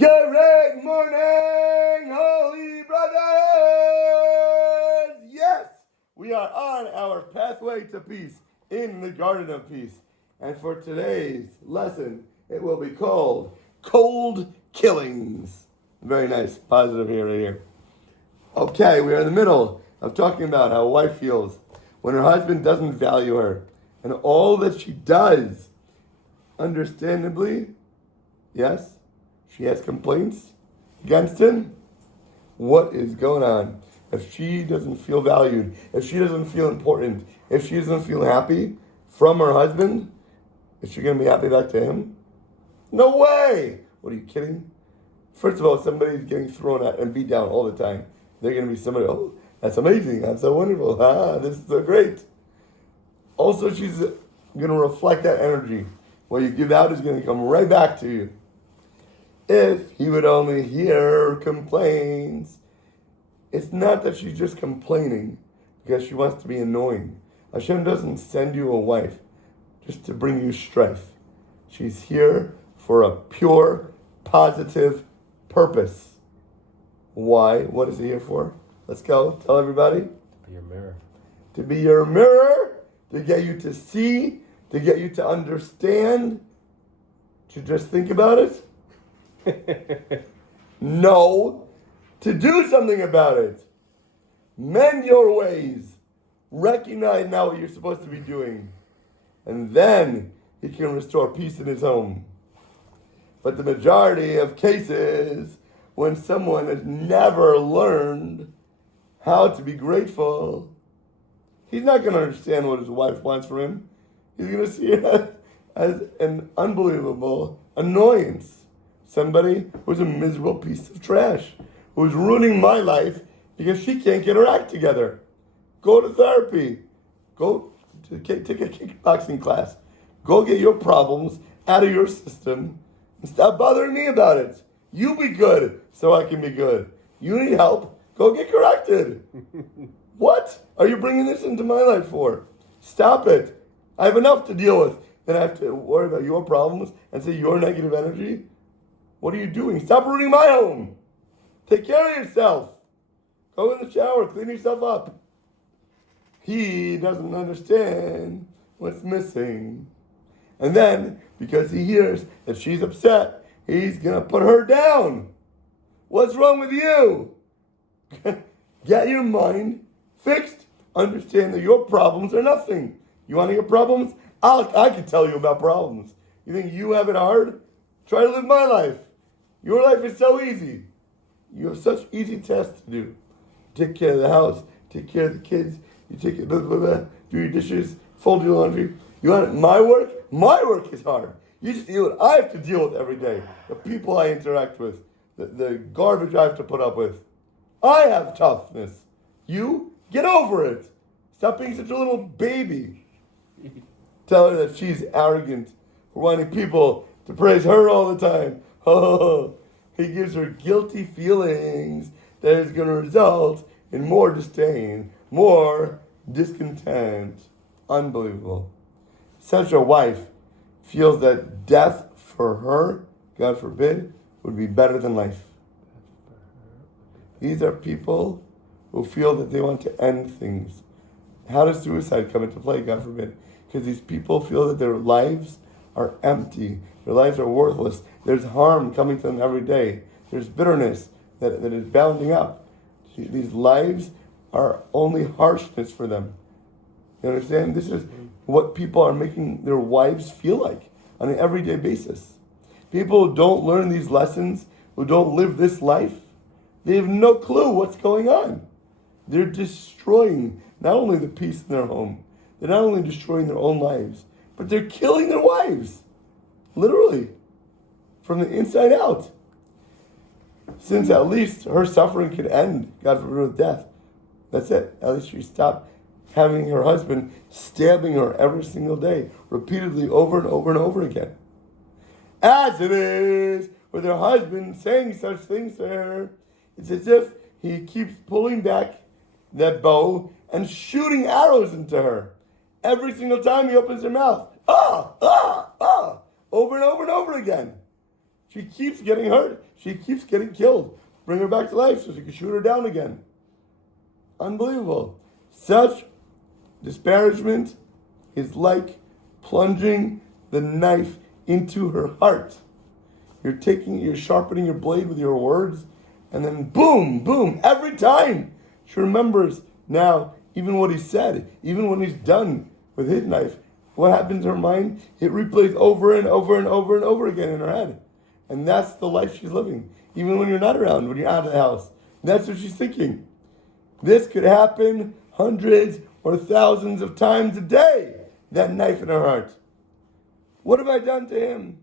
Good morning, holy brothers! Yes, we are on our pathway to peace in the Garden of Peace. And for today's lesson, it will be called Cold Killings. Very nice, positive here, right here. Okay, we are in the middle of talking about how a wife feels when her husband doesn't value her. And all that she does, understandably, yes, she has complaints against him. What is going on? If she doesn't feel valued, if she doesn't feel important, if she doesn't feel happy from her husband, is she going to be happy back to him? No way! What, are you kidding? First of all, somebody's getting thrown at and beat down all the time. They're going to be somebody, oh, that's amazing, that's so wonderful, this is so great. Also, she's going to reflect that energy. What you give out is going to come right back to you. If he would only hear complaints. It's not that she's just complaining because she wants to be annoying. Hashem doesn't send you a wife just to bring you strife. She's here for a pure, positive purpose. Why? What is he here for? Let's go. Tell everybody. To be your mirror. To be your mirror, to get you to see, to get you to understand, to just think about it. No, to do something about it. Mend your ways. Recognize now what you're supposed to be doing. And then he can restore peace in his home. But the majority of cases, when someone has never learned how to be grateful, he's not going to understand what his wife wants from him. He's going to see it as an unbelievable annoyance. Somebody who's a miserable piece of trash, who's ruining my life because she can't get her act together. Go to therapy. Go to take a kickboxing class. Go get your problems out of your system and stop bothering me about it. You be good so I can be good. You need help. Go get corrected. What are you bringing this into my life for? Stop it. I have enough to deal with. Then I have to worry about your problems and say your negative energy. What are you doing? Stop ruining my home. Take care of yourself. Go in the shower, clean yourself up. He doesn't understand what's missing. And then, because he hears that she's upset, he's going to put her down. What's wrong with you? Get your mind fixed. Understand that your problems are nothing. You want to get problems? I can tell you about problems. You think you have it hard? Try to live my life. Your life is so easy. You have such easy tasks to do. Take care of the house, take care of the kids, you take it, do your dishes, fold your laundry. You want my work? My work is hard. You just deal with I have to deal with every day. The people I interact with, the garbage I have to put up with. I have toughness. You, get over it. Stop being such a little baby. Tell her that she's arrogant for wanting people to praise her all the time. Oh, he gives her guilty feelings that is going to result in more disdain, more discontent. Unbelievable. Such a wife feels that death for her, God forbid, would be better than life. These are people who feel that they want to end things. How does suicide come into play, God forbid? Because these people feel that their lives are empty. Their lives are worthless. There's harm coming to them every day. There's bitterness that is bounding up. These lives are only harshness for them. You understand? This is what people are making their wives feel like on an everyday basis. People who don't learn these lessons, who don't live this life, they have no clue what's going on. They're destroying not only the peace in their home, they're not only destroying their own lives, but they're killing their wives. Literally. From the inside out. Since at least her suffering could end, God forbid, with death. That's it. At least she stopped having her husband stabbing her every single day, repeatedly over and over and over again. As it is with her husband saying such things to her, it's as if he keeps pulling back that bow and shooting arrows into her. Every single time he opens her mouth. Over and over and over again. She keeps getting hurt. She keeps getting killed. Bring her back to life so she can shoot her down again. Unbelievable. Such disparagement is like plunging the knife into her heart. You're sharpening your blade with your words, and then boom, boom, every time she remembers now, even what he said, even when he's done with his knife, what happens to her mind? It replays over and over and over and over again in her head. And that's the life she's living. Even when you're not around, when you're out of the house. That's what she's thinking. This could happen hundreds or thousands of times a day, that knife in her heart. What have I done to him?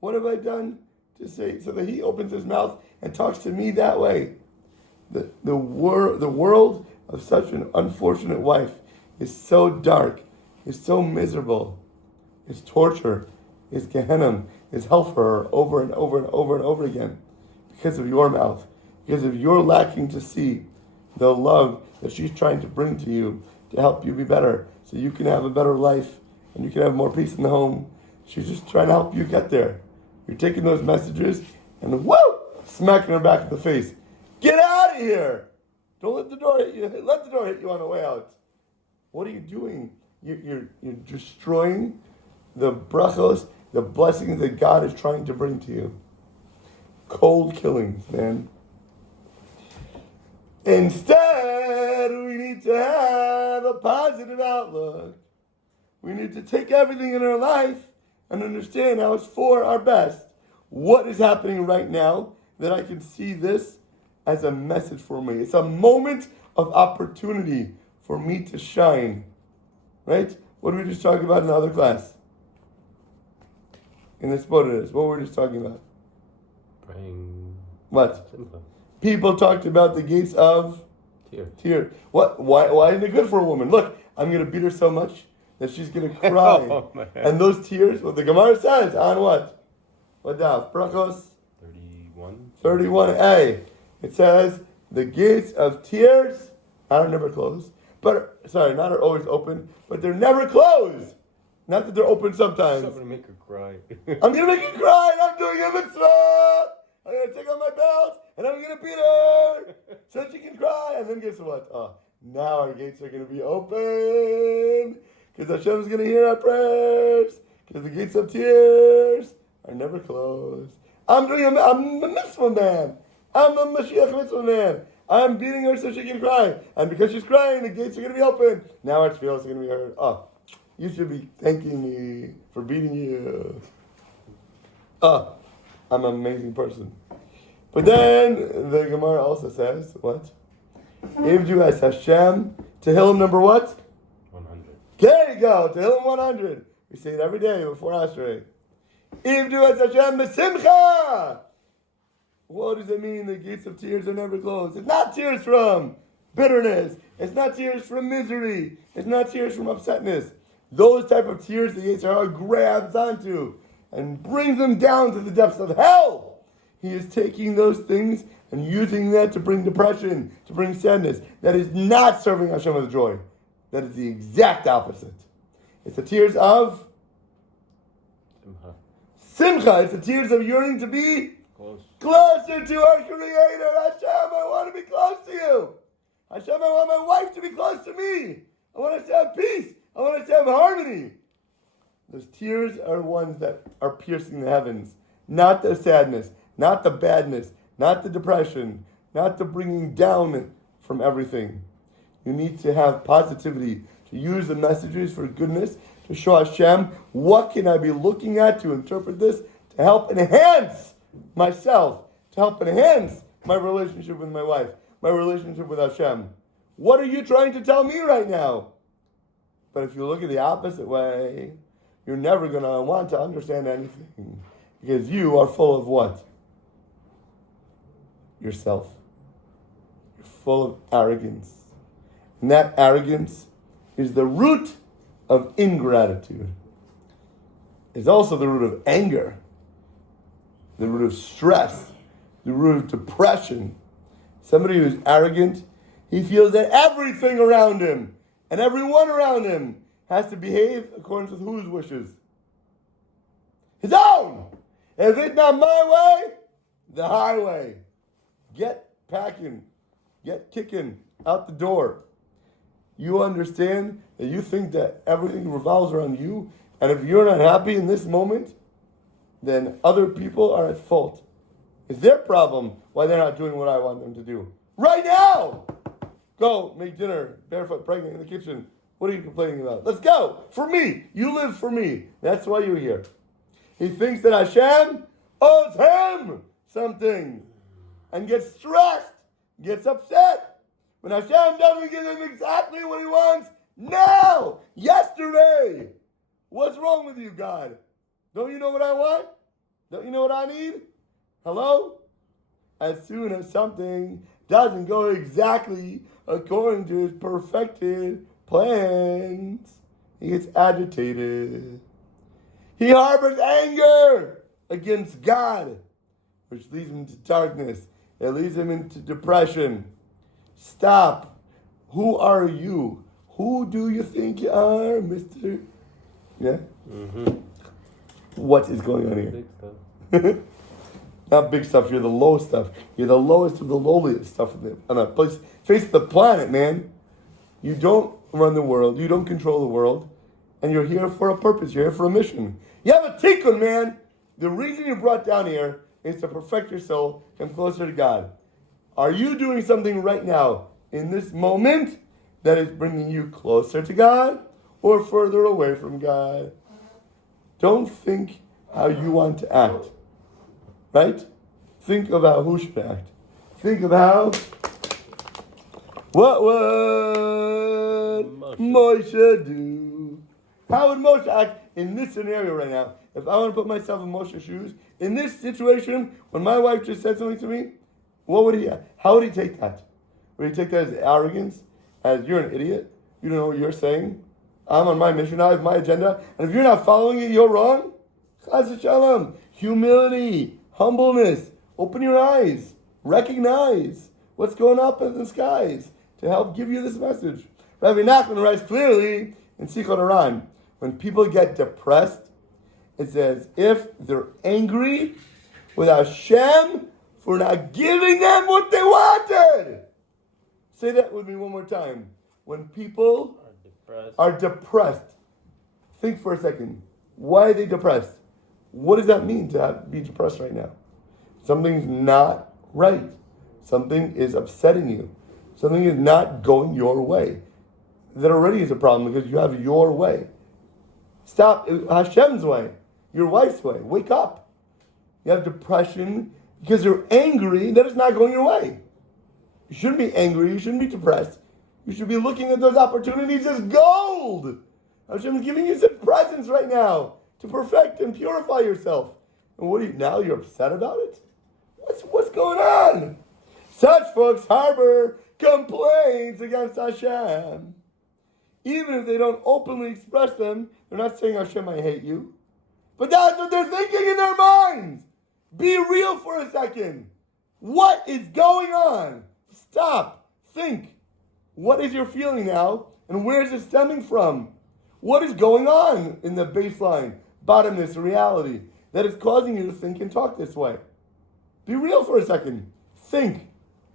What have I done to say so that he opens his mouth and talks to me that way? The world of such an unfortunate wife is so dark, is so miserable. It's torture, it's Gehenna, it's hell for her over and over and over and over again. Because of your mouth, because of your lacking to see the love that she's trying to bring to you to help you be better, so you can have a better life and you can have more peace in the home. She's just trying to help you get there. You're taking those messages and smacking her back in the face. Get out of here! Don't let the door hit you. Let the door hit you on the way out. What are you doing? You're destroying the brachos, the blessings that God is trying to bring to you. Cold killings, man. Instead, we need to have a positive outlook. We need to take everything in our life and understand how it's for our best. What is happening right now that I can see this as a message for me? It's a moment of opportunity for me to shine. Right? What did we just talk about in the other class? In this what were we just talking about? Praying. What? Simple. People talked about the gates of tear. What? Why isn't it good for a woman? Look, I'm going to beat her so much that she's going to cry. Oh, and those tears, what the Gemara says, on what? What daf? Brachos? 31. 31a. It says, the gates of tears are never closed. Not are always open, but they're never closed. Not that they're open sometimes. I'm going to make her cry. I'm going to make you cry and I'm doing a mitzvah. I'm going to take off my belt and I'm going to beat her so she can cry. And then guess what? Now our gates are going to be open because Hashem is going to hear our prayers because the gates of tears are never closed. I'm a mitzvah man. I'm a Mashiach mitzvah man. I'm beating her so she can cry. And because she's crying, the gates are going to be open. Now our tefillos are going to be heard. You should be thanking me for beating you. I'm an amazing person. But then the Gemara also says, what? Ivdu as Hashem, Tehillim number what? 100. There you go, Tehillim 100. We say it every day before Ashrei. Ivdu as Hashem, Besimcha. What does it mean the gates of tears are never closed? It's not tears from bitterness. It's not tears from misery. It's not tears from upsetness. Those type of tears the Yetzer grabs onto and brings them down to the depths of hell. He is taking those things and using that to bring depression, to bring sadness. That is not serving Hashem with joy. That is the exact opposite. It's the tears of Simcha. Simcha. It's the tears of yearning to be closer to our Creator. Hashem, I want to be close to you. Hashem, I want my wife to be close to me. I want us to have peace. I want us to have harmony. Those tears are ones that are piercing the heavens. Not the sadness, not the badness, not the depression, not the bringing down from everything. You need to have positivity, to use the messages for goodness, to show Hashem, what can I be looking at to interpret this, to help enhance myself, to help enhance my relationship with my wife, my relationship with Hashem. What are you trying to tell me right now? But if you look at the opposite way, you're never going to want to understand anything. Because you are full of what? Yourself. You're full of arrogance. And that arrogance is the root of ingratitude. It's also the root of anger, the root of stress, the root of depression. Somebody who's arrogant, he feels that everything around him and everyone around him has to behave according to whose wishes? His own! If it's not my way, the highway. Get packing. Get kicking out the door. You understand that you think that everything revolves around you, and if you're not happy in this moment, then other people are at fault. It's their problem why they're not doing what I want them to do. Right now! Go make dinner, barefoot, pregnant in the kitchen. What are you complaining about? Let's go! For me! You live for me. That's why you're here. He thinks that Hashem owes him something and gets stressed, gets upset when Hashem doesn't give him exactly what he wants now, yesterday. What's wrong with you, God? Don't you know what I want? Don't you know what I need? Hello? As soon as something doesn't go exactly according to his perfected plans, he gets agitated. He harbors anger against God, which leads him to darkness. It leads him into depression. Stop. Who are you? Who do you think you are, mister? Yeah? Mm-hmm. What is going on here? Big stuff. Not big stuff. You're the low stuff. You're the lowest of the lowliest stuff on the face of the planet, man. You don't run the world. You don't control the world. And you're here for a purpose. You're here for a mission. You have a tikkun, man. The reason you're brought down here is to perfect your soul, come closer to God. Are you doing something right now, in this moment, that is bringing you closer to God or further away from God? Don't think how you want to act. Right? Think about who should act. Think of how. What would Moshe do? How would Moshe act in this scenario right now? If I want to put myself in Moshe's shoes, in this situation, when my wife just said something to me, how would he take that? Would he take that as arrogance? As you're an idiot? You don't know what you're saying? I'm on my mission, I have my agenda, and if you're not following it, you're wrong? Chas Shalom. Humility. Humbleness. Open your eyes. Recognize what's going up in the skies to help give you this message. Rabbi Nachman writes clearly in Sichot Haran, when people get depressed, it's as if they're angry with Hashem for not giving them what they wanted. Say that with me one more time. When people are depressed, think for a second. Why are they depressed? What does that mean to be depressed right now? Something's not right. Something is upsetting you. Something is not going your way. That already is a problem because you have your way. Stop Hashem's way, your wife's way. Wake up. You have depression because you're angry that it's not going your way. You shouldn't be angry. You shouldn't be depressed. You should be looking at those opportunities as gold. Hashem is giving you some presents right now to perfect and purify yourself. And now you're upset about it? What's going on? Such folks harbor complaints against Hashem. Even if they don't openly express them, they're not saying, Hashem, I hate you. But that's what they're thinking in their minds. Be real for a second. What is going on? Stop. Think. What is your feeling now? And where is it stemming from? What is going on in the baseline, bottomless reality that is causing you to think and talk this way? Be real for a second. Think.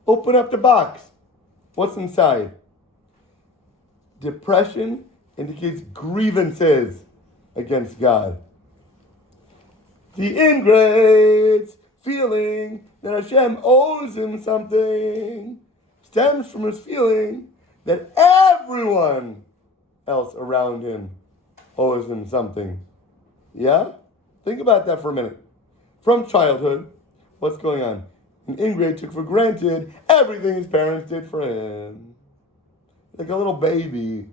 Open up the box. What's inside? Depression indicates grievances against God. The ingrate's feeling that Hashem owes him something stems from his feeling that everyone else around him owes him something. Yeah? Think about that for a minute. From childhood, what's going on? An ingrate took for granted everything his parents did for him. Like a little baby.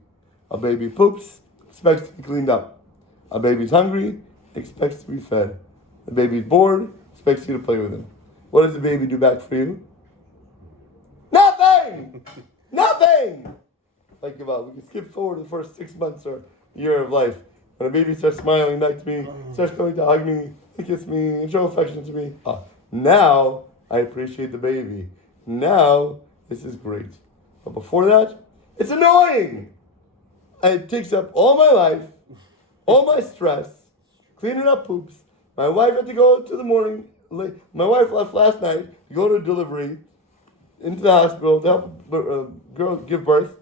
A baby poops, expects to be cleaned up. A baby's hungry, expects to be fed. The baby's bored, expects you to play with him. What does the baby do back for you? Nothing! Nothing! Like we can skip forward the first 6 months or year of life. When a baby starts smiling back to me, starts coming to hug me, to kiss me, and show affection to me. Now I appreciate the baby. Now this is great. But before that, it's annoying. And it takes up all my life, all my stress, cleaning up poops. My wife had to go to the morning. My wife left last night to go to a delivery into the hospital to help a girl give birth,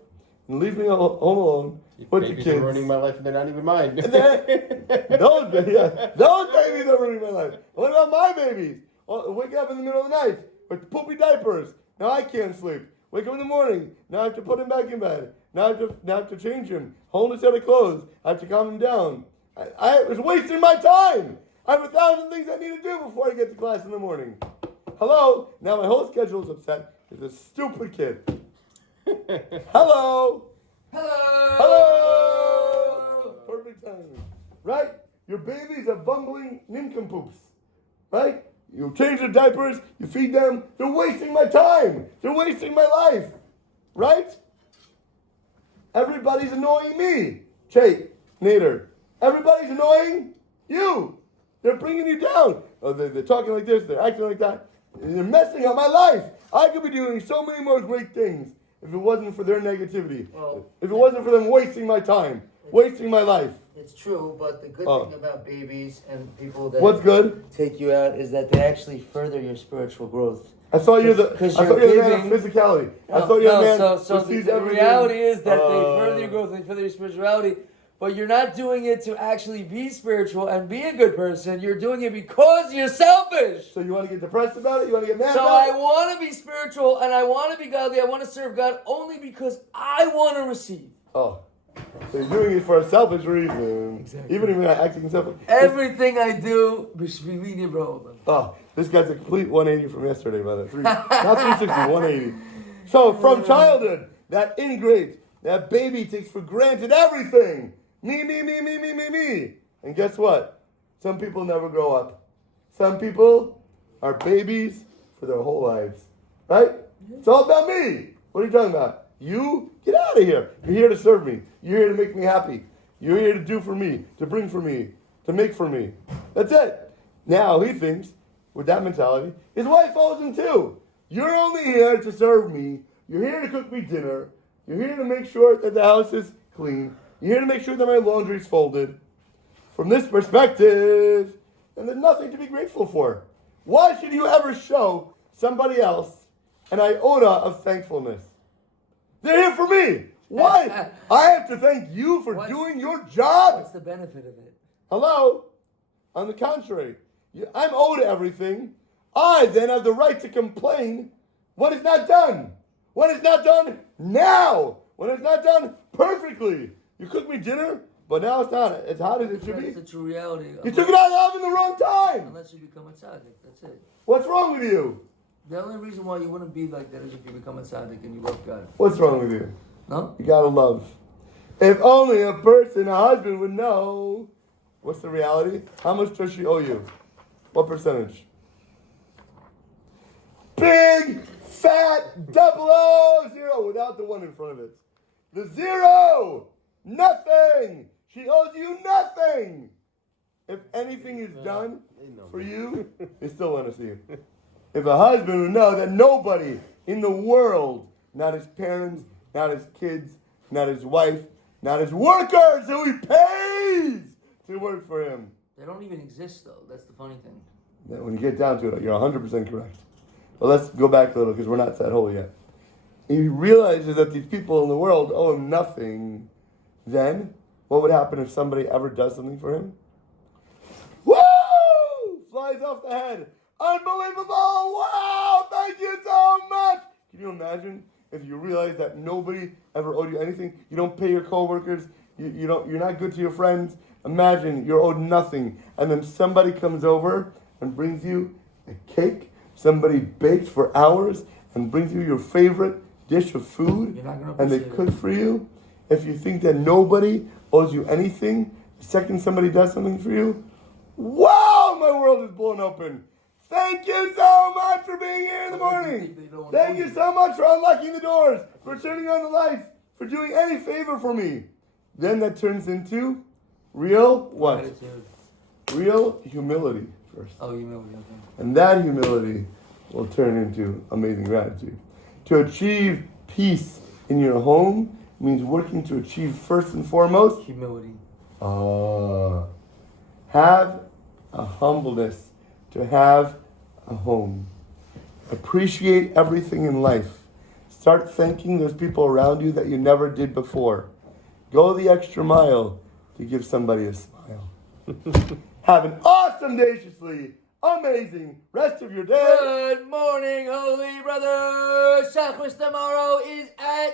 and leave me home alone with the Babies kids. are ruining my life and they're not even mine. Those babies are ruining my life. What about my babies? Wake up in the middle of the night with poopy diapers. Now I can't sleep. Wake up in the morning. Now I have to put him back in bed. Now I have to change him. Hold his set of clothes. I have to calm him down. I was wasting my time. I have 1,000 things I need to do before I get to class in the morning. Hello. Now my whole schedule is upset. It's a stupid kid. Hello. Hello. Perfect timing. Right? Your babies are bumbling nincompoops. Right? You change their diapers, you feed them. They're wasting my time. They're wasting my life. Right? Everybody's annoying me. Jake, Nader. Everybody's annoying you. They're bringing you down. Oh, they're talking like this. They're acting like that. They're messing up my life. I could be doing so many more great things if it wasn't for their negativity. Well, if it wasn't for them wasting my time, wasting my life. It's true, but the good thing about babies and people that What's good? take you out is that they actually further your spiritual growth. I thought you're the man of physicality. I thought you're the man so who sees the everything. reality is that they further your growth, they further your spirituality, but you're not doing it to actually be spiritual and be a good person. You're doing it because you're selfish. So you want to get depressed about it? You want to get mad So about it? I want to be spiritual and I want to be godly. I want to serve God only because I want to receive. Oh. So you're doing it for a selfish reason. Exactly. Even if you're not acting selfish. Everything I do, b'shvili bro. Oh, this guy's a complete 180 from yesterday, by the way. Not 360, 180. So from childhood, that ingrate, that baby takes for granted everything. Me. And guess what? Some people never grow up. Some people are babies for their whole lives. Right? It's all about me. What are you talking about? You? Get out of here. You're here to serve me. You're here to make me happy. You're here to do for me, to bring for me, to make for me. That's it. Now he thinks, with that mentality, his wife owes him too. You're only here to serve me. You're here to cook me dinner. You're here to make sure that the house is clean. You're here to make sure that my laundry's folded. From this perspective, and there's nothing to be grateful for. Why should you ever show somebody else an iota of thankfulness? They're here for me. Why? I have to thank you for doing your job. What's the benefit of it? Hello? On the contrary, I'm owed everything. I then have the right to complain when it's not done. When it's not done now. When it's not done perfectly. You cook me dinner, but now it's not as hot as it should be. That's the true reality. You took it out of the oven the wrong time. Unless you become a tzaddik, that's it. What's wrong with you? The only reason why you wouldn't be like that is if you become a tzaddik and you love God. What's wrong with you? No? You gotta love. If only a person, a husband, would know. What's the reality? How much does she owe you? What percentage? Big, fat, 000 without the one in front of it. The zero! Nothing! She owes you nothing! If anything is done for you, they still want to see you. If a husband would know that nobody in the world, not his parents, not his kids, not his wife, not his workers who he pays to work for him. They don't even exist though. That's the funny thing. Now, when you get down to it, you're 100% correct. But let's go back a little because we're not that whole yet. He realizes that these people in the world owe him nothing. Then, what would happen if somebody ever does something for him? Woo! Flies off the head. Unbelievable! Wow! Thank you so much! Can you imagine if you realize that nobody ever owed you anything? You don't pay your coworkers. You're not good to your friends. Imagine you're owed nothing, and then somebody comes over and brings you a cake. Somebody baked for hours and brings you your favorite dish of food, You're not gonna and they appreciate cook for you. If you think that nobody owes you anything, the second somebody does something for you, wow, my world is blown open. Thank you so much for being here in the morning. Thank you so much for unlocking the doors, for turning on the lights, for doing any favor for me. Then that turns into real what? Gratitude. Real humility first. Oh, humility, okay. And that humility will turn into amazing gratitude. To achieve peace in your home means working to achieve first and foremost Humility. have a humbleness to have a home. Appreciate everything in life. Start thanking those people around you that you never did before. Go the extra mile to give somebody a smile. Have an awesome, deliciously amazing rest of your day. Good morning, holy brother. Shacharis tomorrow is at